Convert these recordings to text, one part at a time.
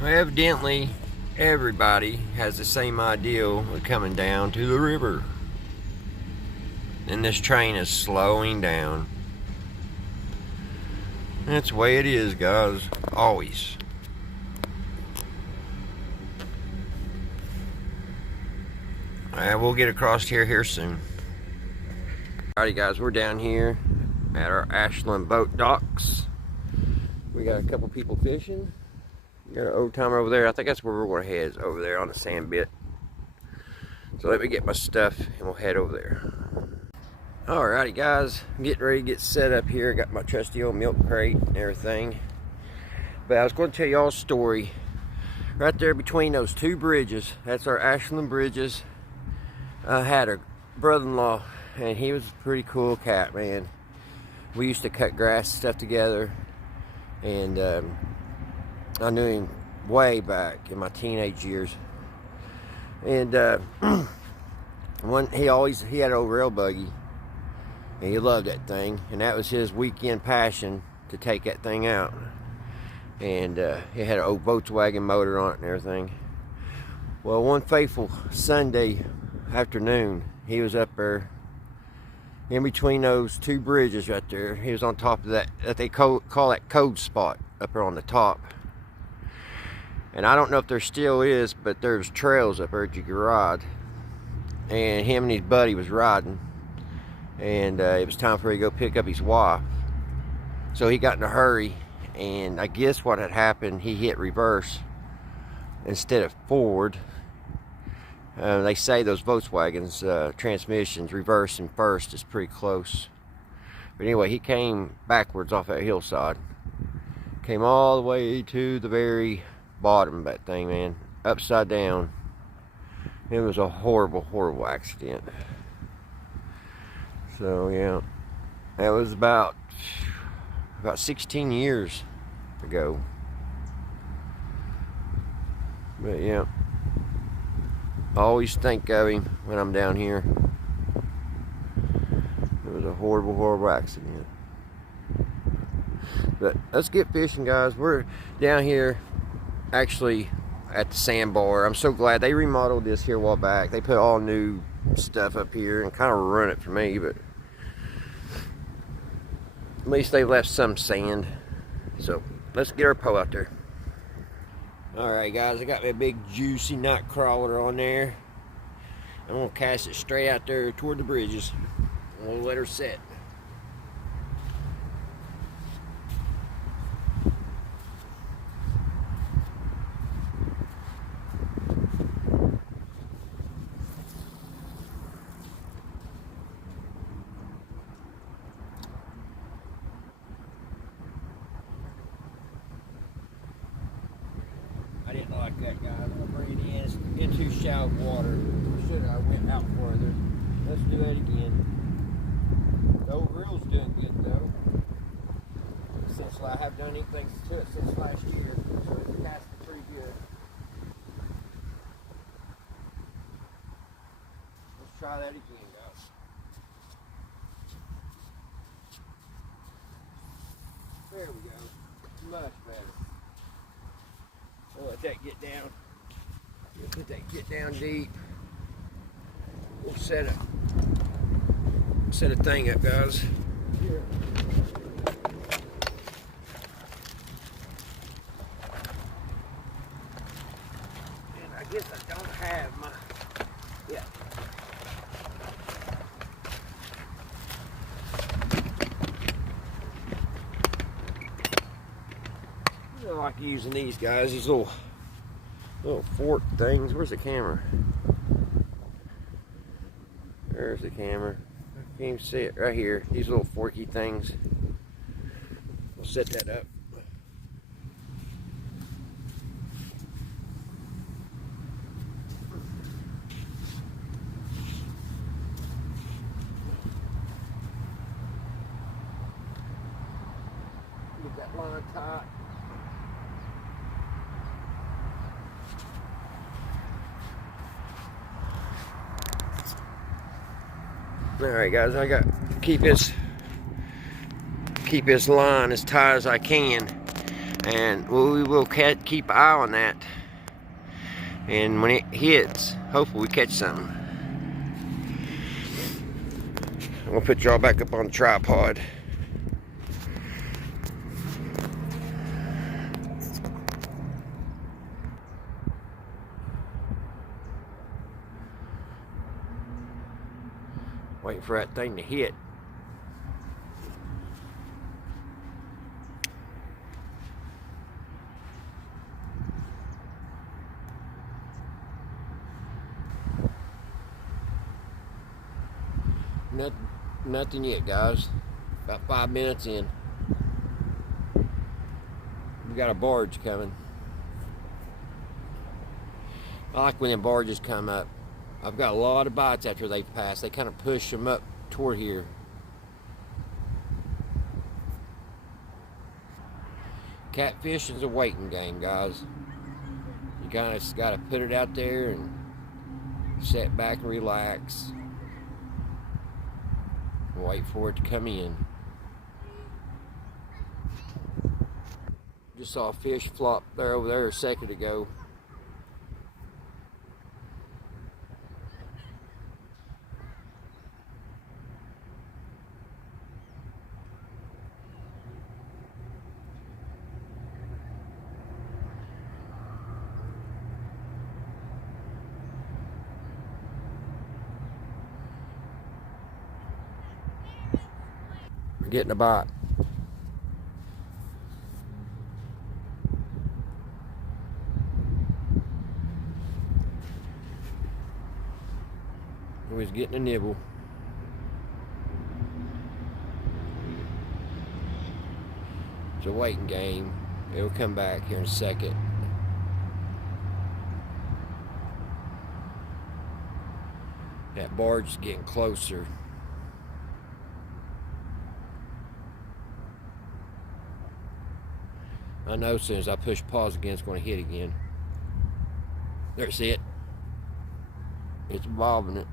Well, evidently, everybody has the same ideal of coming down to the river. And this train is slowing down. That's the way it is, guys. Always. Alright, we'll get across here soon. Alrighty, guys, we're down here at our Ashland boat docks. We got a couple people fishing. We got an old timer over there. I think that's where we're going to head, is over there on the sand bit. So let me get my stuff and we'll head over there. Alrighty, guys, I'm getting ready to get set up here. Got my trusty old milk crate and everything. But I was going to tell you all a story. Right there between those two bridges, that's our Ashland bridges. I had a brother-in-law, and he was a pretty cool cat, man. We used to cut grass and stuff together, and I knew him way back in my teenage years. And he had an old rail buggy, and he loved that thing, and that was his weekend passion, to take that thing out. And it had an old Volkswagen motor on it and everything. Well, one fateful Sunday afternoon, he was up there in between those two bridges right there. He was on top of that they call that code spot up there on the top. And I don't know if there still is, but there's trails up there that you could ride. And him and his buddy was riding, and it was time for him to go pick up his wife. So he got in a hurry, and I guess what had happened, he hit reverse instead of forward. They say those Volkswagens transmissions, reverse and first, is pretty close. But anyway, he came backwards off that hillside. Came all the way to the very bottom of that thing, man. Upside down. It was a horrible, horrible accident. So, yeah. That was about 16 years ago. But, yeah. I always think of him when I'm down here. It was a horrible, horrible accident. But let's get fishing, guys. We're down here actually at the sandbar. I'm so glad they remodeled this here a while back. They put all new stuff up here and kind of ruined it for me, but at least they left some sand. So let's get our pole out there. Alright, guys, I got my big juicy night crawler on there. I'm going to cast it straight out there toward the bridges. We'll let her set. I didn't like that, guys. I'm going to bring it in. It's in too shallow water. Should have went out further. Let's do that again. The old reel's doing good, though. Since I haven't done anything to it since last year, so it's casting pretty good. Let's try that again, guys. There we go. Much better. We'll let that get down. We'll let that get down deep. We'll set a thing up, guys. Here. And I guess I don't have my, yeah. I like using these, guys, these little fork things. Where's the camera? There's the camera. I can't even see it right here. These little forky things. We'll set that up. Get that line tight. Alright, guys, I got to keep this line as tight as I can. And we will keep an eye on that. And when it hits, hopefully we catch something. I'm gonna put y'all back up on the tripod. Waiting for that thing to hit. Nothing yet, guys. About 5 minutes in. We got a barge coming. I like when them barges come up. I've got a lot of bites after they've passed. They kind of push them up toward here. Catfish is a waiting game, guys. You kind of got to put it out there and sit back and relax. Wait for it to come in. Just saw a fish flop there over there a second ago. We're getting a bite. We was getting a nibble. It's a waiting game. It'll come back here in a second. That barge is getting closer. I know as soon as I push pause again, it's going to hit again. There's it. It's bobbing it.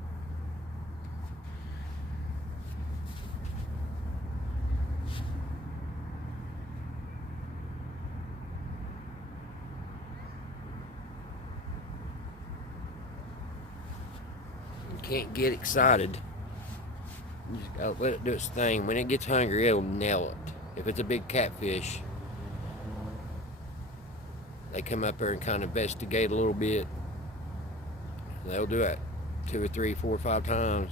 You can't get excited. You just gotta let it do its thing. When it gets hungry, it'll nail it. If it's a big catfish, they come up there and kind of investigate a little bit. They'll do it 2 or 3, 4 or 5 times.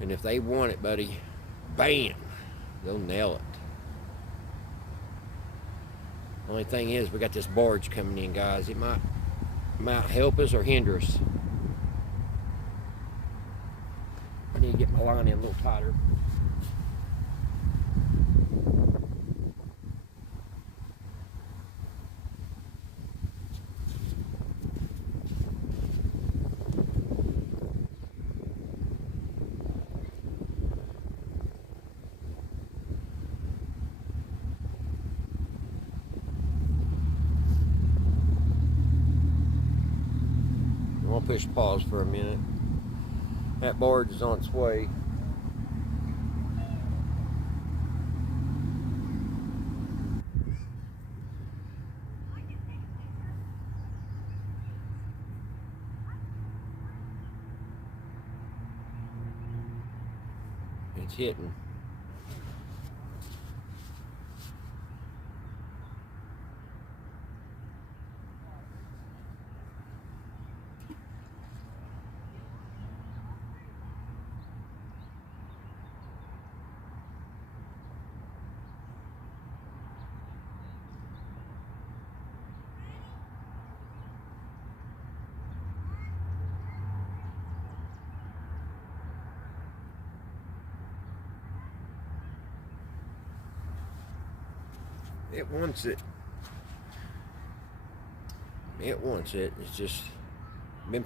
And if they want it, buddy, bam, they'll nail it. Only thing is, we got this barge coming in, guys. It might help us or hinder us. I need to get my line in a little tighter. I'm gonna push pause for a minute. That barge is on its way. It's hitting. It wants it. It wants it. It's just been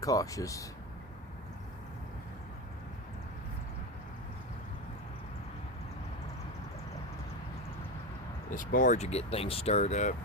cautious. This barge will get things stirred up.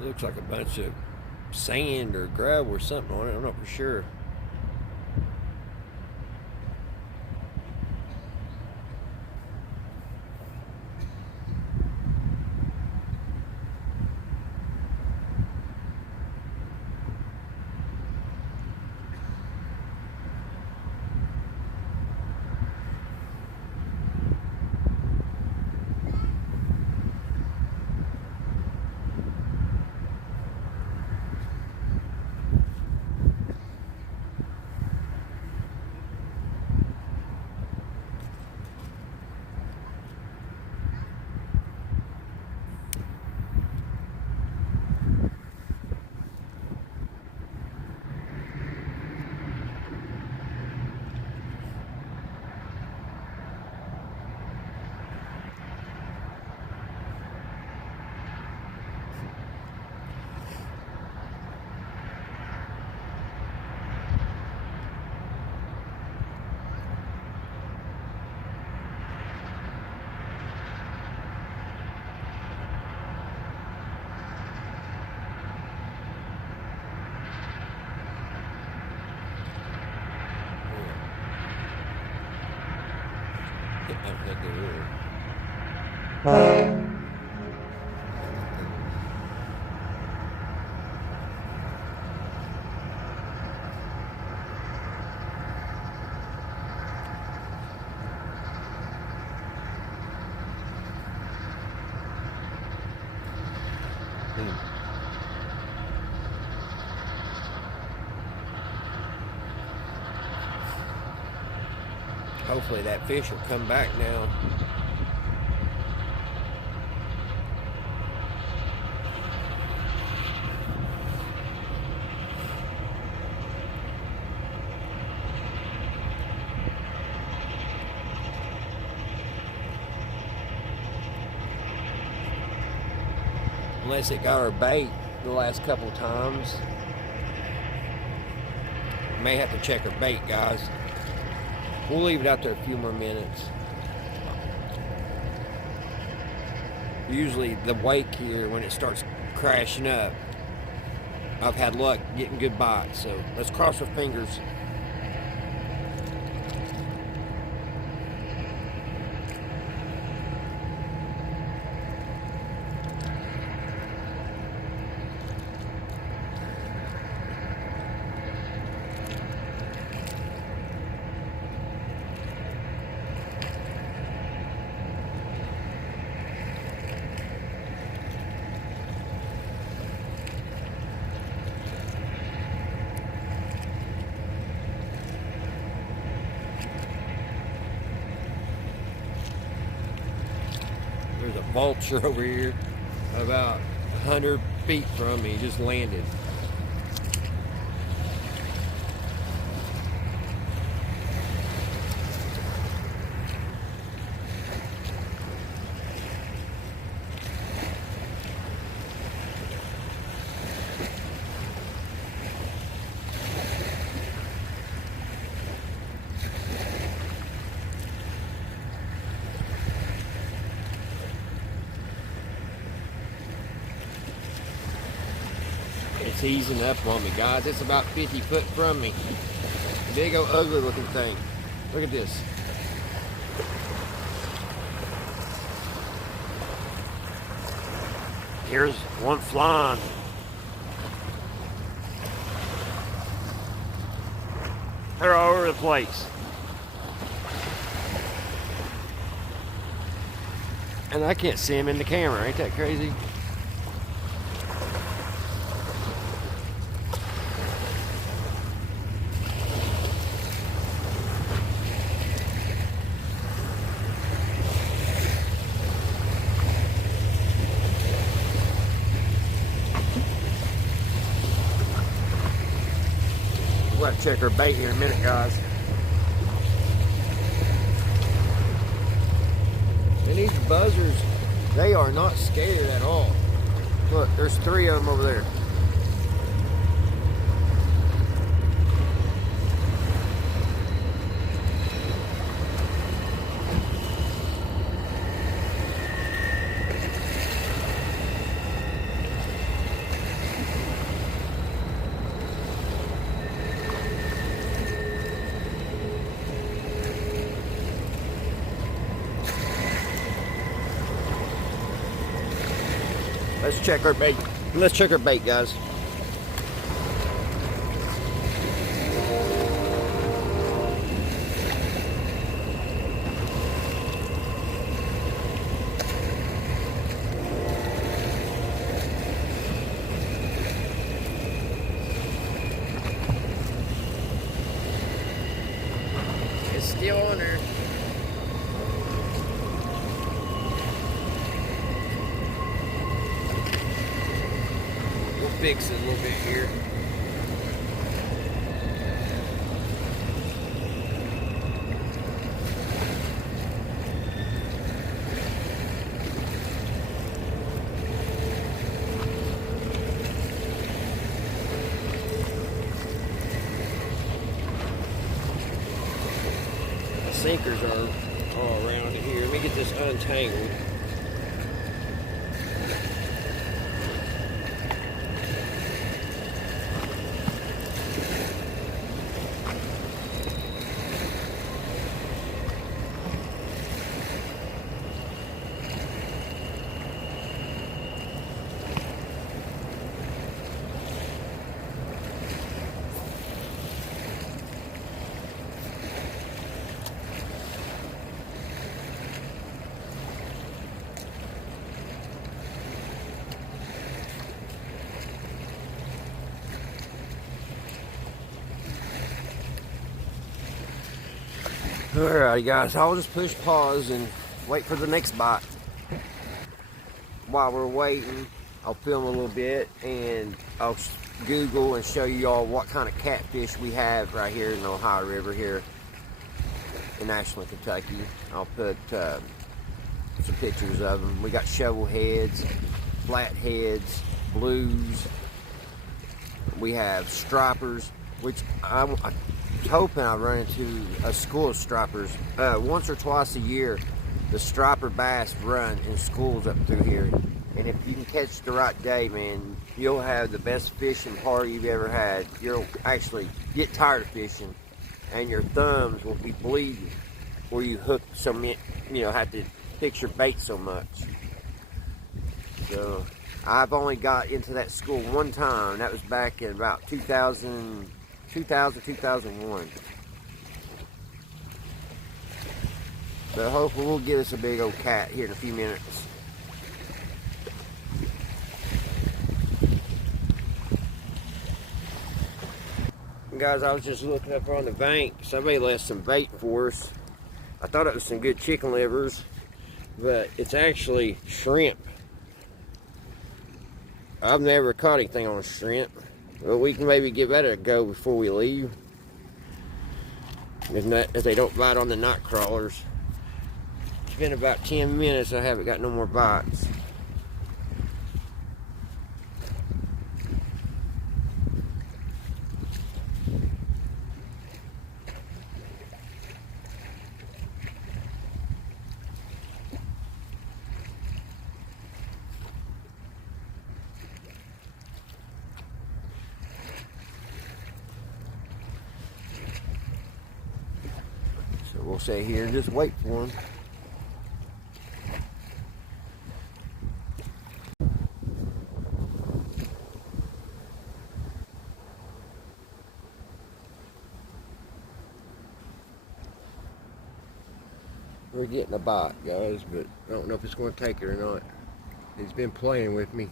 It looks like a bunch of sand or gravel or something on it. I'm not for sure. I don't think they will. Hopefully that fish will come back now. Unless it got our bait the last couple times. May have to check our bait, guys. We'll leave it out there a few more minutes. Usually the wake here, when it starts crashing up, I've had luck getting good bites. So let's cross our fingers. There's a vulture over here about 100 feet from me, just landed. It's easing up on me, guys. It's about 50 foot from me. Big old ugly looking thing. Look at this. Here's one flying. They're all over the place. And I can't see them in the camera. Ain't that crazy? We'll have to check our bait here in a minute, guys. And these buzzers, they are not scared at all. Look, there's 3 of them over there. Let's check our bait. Let's check our bait, guys. It's still on there. We'll fix it a little bit here. Sinkers are all around it here. Let me get this untangled. Alrighty guys, I'll just push pause and wait for the next bite. While we're waiting, I'll film a little bit and I'll Google and show you all what kind of catfish we have right here in the Ohio River here in Ashland, Kentucky. I'll put some pictures of them. We got shovel heads, flat heads, blues. We have stripers, which I was hoping I'd run into a school of stripers. Once or twice a year, the striper bass run in schools up through here. And if you can catch the right day, man, you'll have the best fishing party you've ever had. You'll actually get tired of fishing, and your thumbs will be bleeding where you hook so many, have to fix your bait so much. So I've only got into that school one time. That was back in about 2001. So hopefully we'll get us a big old cat here in a few minutes. Guys, I was just looking up on the bank. Somebody left some bait for us. I thought it was some good chicken livers, but it's actually shrimp. I've never caught anything on a shrimp. Well, we can maybe give that a go before we leave. If they don't bite on the night crawlers. It's been about 10 minutes. I haven't got no more bites. So we'll stay here and just wait for them. We're getting a bite, guys, but I don't know if it's going to take it or not. He's been playing with me.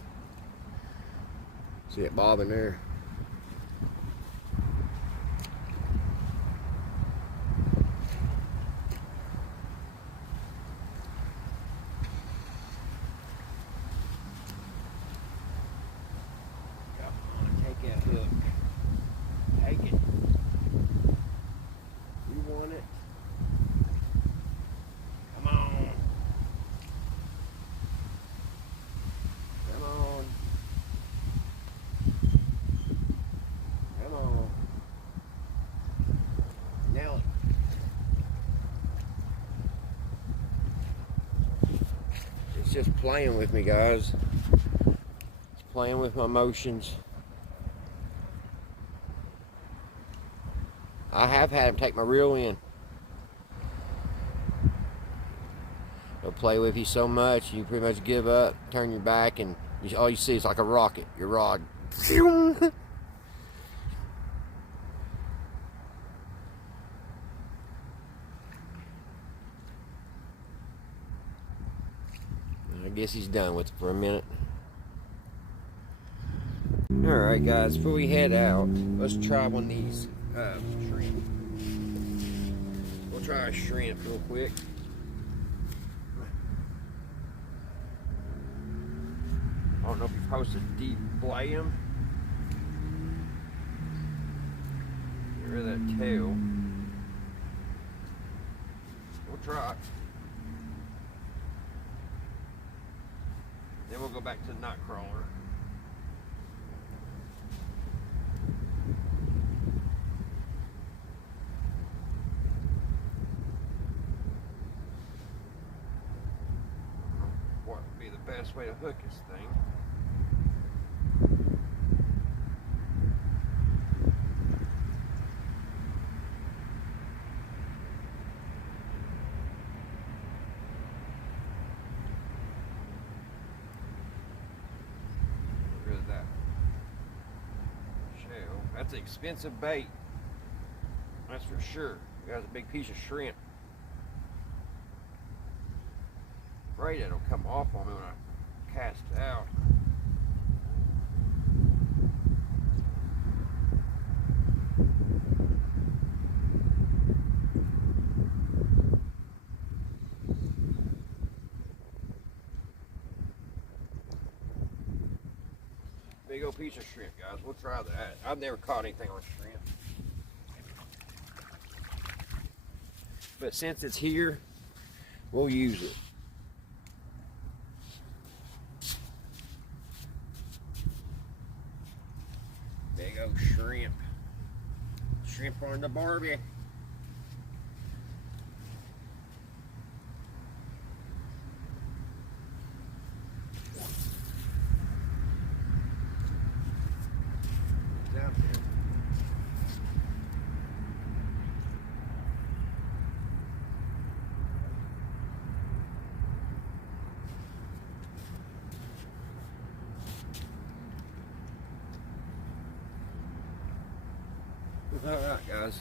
See it bobbing there? Come on, take that hook. Take it. You want it? Come on. Come on. Come on. Nail it. It's just playing with me, guys. It's playing with my emotions. I have had him take my reel in. They'll play with you so much, you pretty much give up, turn your back, and All you see is like a rocket, your rod. I guess he's done with it for a minute. Alright guys, before we head out, let's try one of these shrimp. We'll try a shrimp real quick. I don't know if you're supposed to deflay them. Get rid of that tail. We'll try it. Then we'll go back to the night crawler. What would be the best way to hook this thing? That shell. That's an expensive bait. That's for sure. Got a big piece of shrimp. Afraid it'll come off on me when I cast it out. Big old piece of shrimp, guys. We'll try that. I've never caught anything on shrimp. But since it's here, we'll use it. Big old shrimp. Shrimp on the Barbie. Alright guys,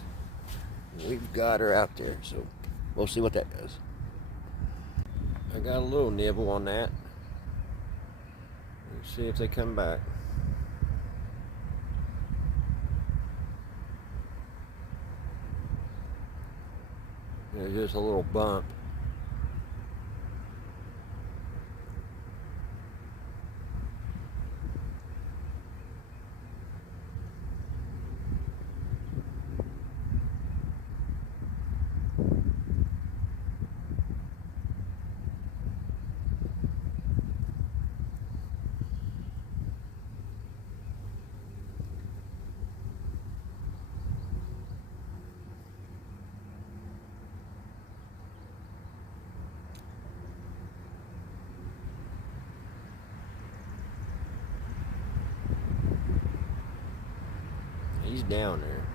we've got her out there, so we'll see what that does. I got a little nibble on that. Let's see if they come back. There's just a little bump. He's down there.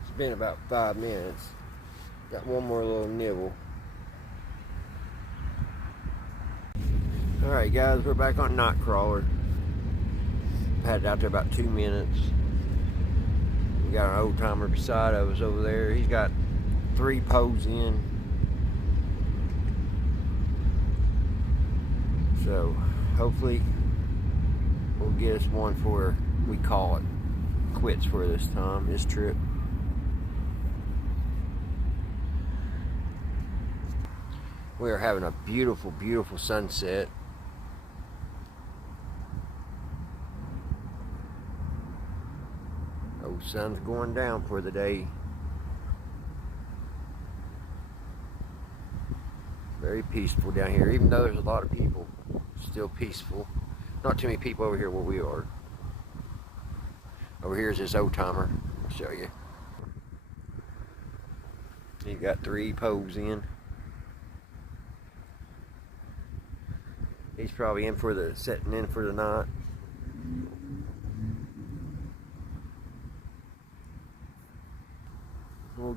It's been about 5 minutes. Got one more little nibble. Alright guys, we're back on night crawler. Had it out there about 2 minutes. We got an old timer beside of us over there. He's got 3 poles in. So hopefully we'll get us one for we call it quits for this time, this trip. We are having a beautiful, beautiful sunset. Oh, sun's going down for the day. Very peaceful down here, even though there's a lot of people. Still peaceful. Not too many people over here where we are. Over here is this old timer. I'll show you. He got 3 poles in. He's probably in for the setting in for the night.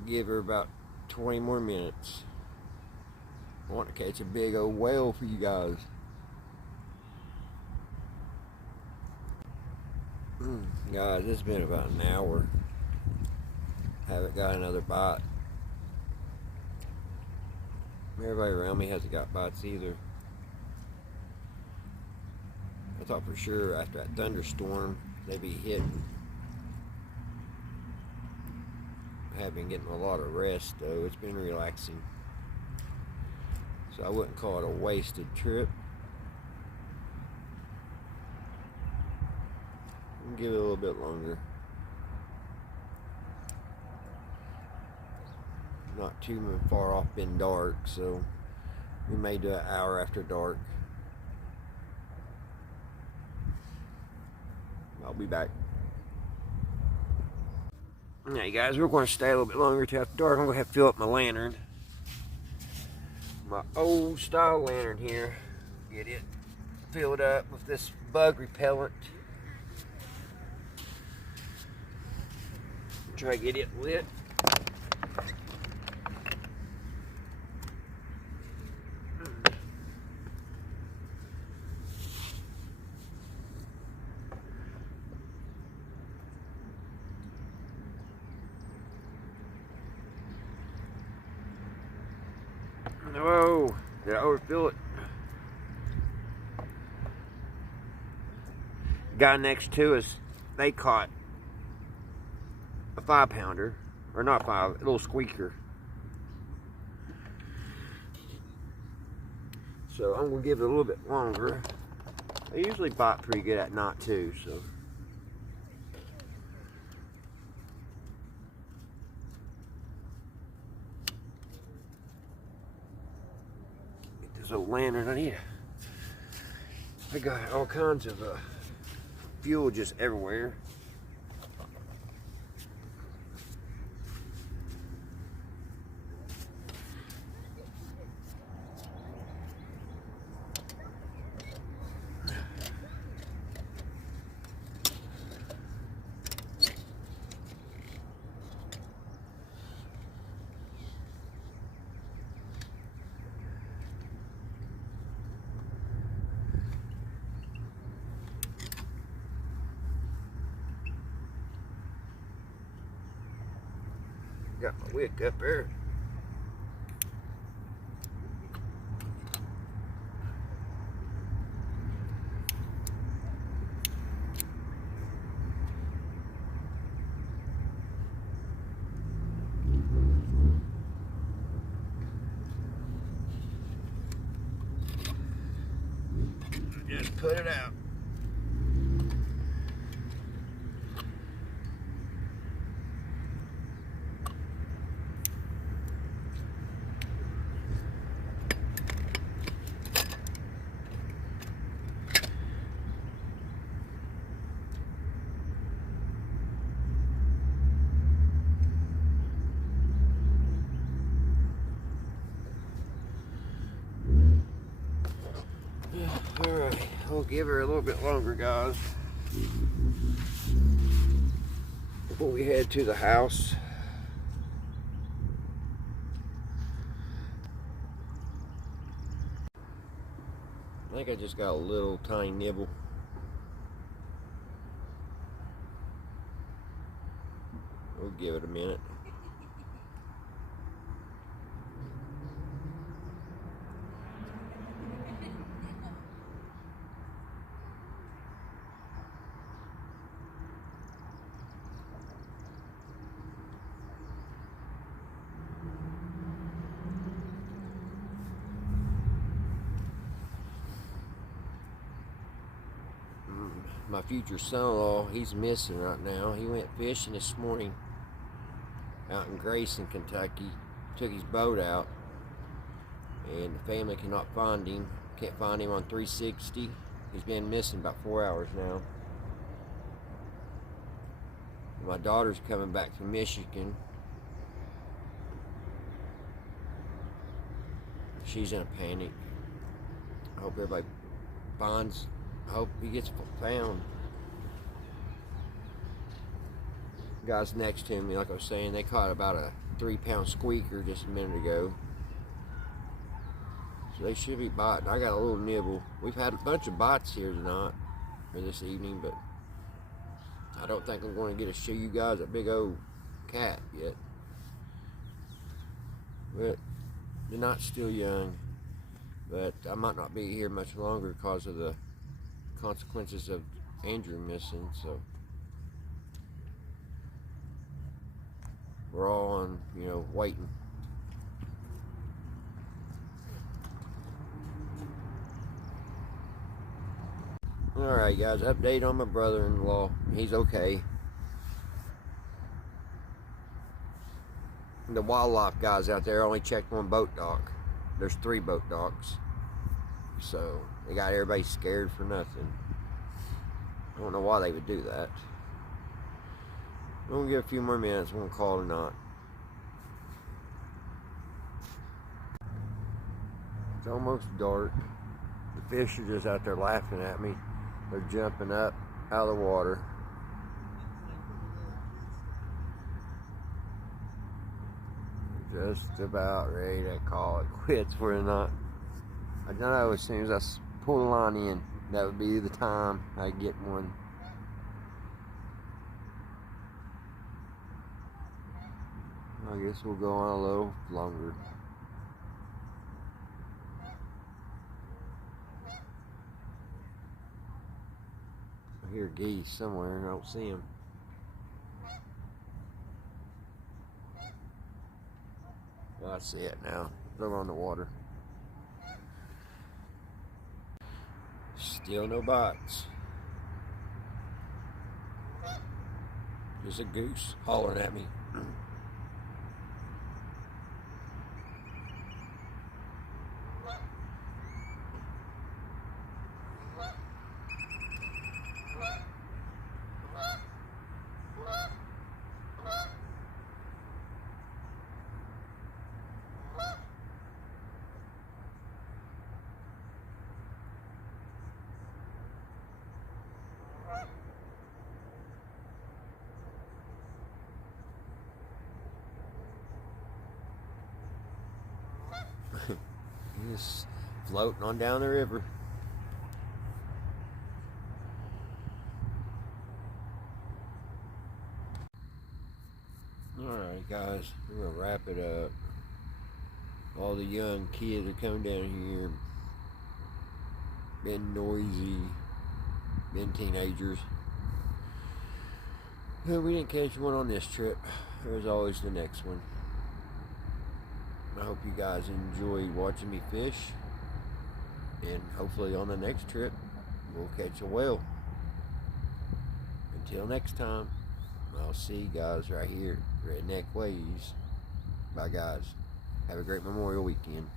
give her about 20 more minutes. I want to catch a big old whale for you guys. Guys, it's been about an hour. Haven't got another bite. Everybody around me hasn't got bites either. I thought for sure after that thunderstorm they'd be hitting. I have been getting a lot of rest though. It's been relaxing. So I wouldn't call it a wasted trip. I'll give it a little bit longer. Not too far off being dark, so we may do an hour after dark. I'll be back. Alright guys, we're going to stay a little bit longer till after dark. I'm going to have to fill up my lantern. My old style lantern here. Get it filled up with this bug repellent. Try to get it lit. Whoa, did I overfill it? Guy next to us, they caught a 5-pounder, or not 5, a little squeaker. So I'm gonna give it a little bit longer. I usually bite pretty good at night too, so. This old lantern, I got all kinds of fuel just everywhere. Got my wick up there. Just put it out. Alright, we'll give her a little bit longer, guys, before we head to the house. I think I just got a little tiny nibble. We'll give it a minute. My future son-in-law, he's missing right now. He went fishing this morning out in Grayson, Kentucky. Took his boat out, and the family cannot find him. Can't find him on 360. He's been missing about 4 hours now. My daughter's coming back from Michigan. She's in a panic. I hope everybody finds. I hope he gets found. Guys next to me, like I was saying, they caught about a 3-pound squeaker just a minute ago. So they should be biting. I got a little nibble. We've had a bunch of bites here tonight, or this evening, but I don't think I'm going to get to show you guys a big old cat yet. But they're not still young. But I might not be here much longer because of the consequences of Andrew missing, so we're all on, waiting. Alright guys, update on my brother-in-law. He's okay. The wildlife guys out there only checked one boat dock. There's 3 boat docks. So they got everybody scared for nothing. I don't know why they would do that. We'll give a few more minutes, we'll call it a night. It's almost dark. The fish are just out there laughing at me. They're jumping up out of the water. Just about ready to call it quits for the night. I don't know, as soon as I pull the line in, that would be the time I get one. I guess we'll go on a little longer. I hear geese somewhere and I don't see them. Oh, I see it now. They're on the water. Still no bites. There's a goose hollering at me. Just floating on down the river. Alright guys, we're gonna wrap it up. All the young kids are coming down here, been noisy, been teenagers. Well, we didn't catch one on this trip. There's always the next one. I hope you guys enjoyed watching me fish, and hopefully on the next trip we'll catch a whale. Until next time, I'll see you guys right here, Redneck Ways. Bye guys. Have a great Memorial weekend.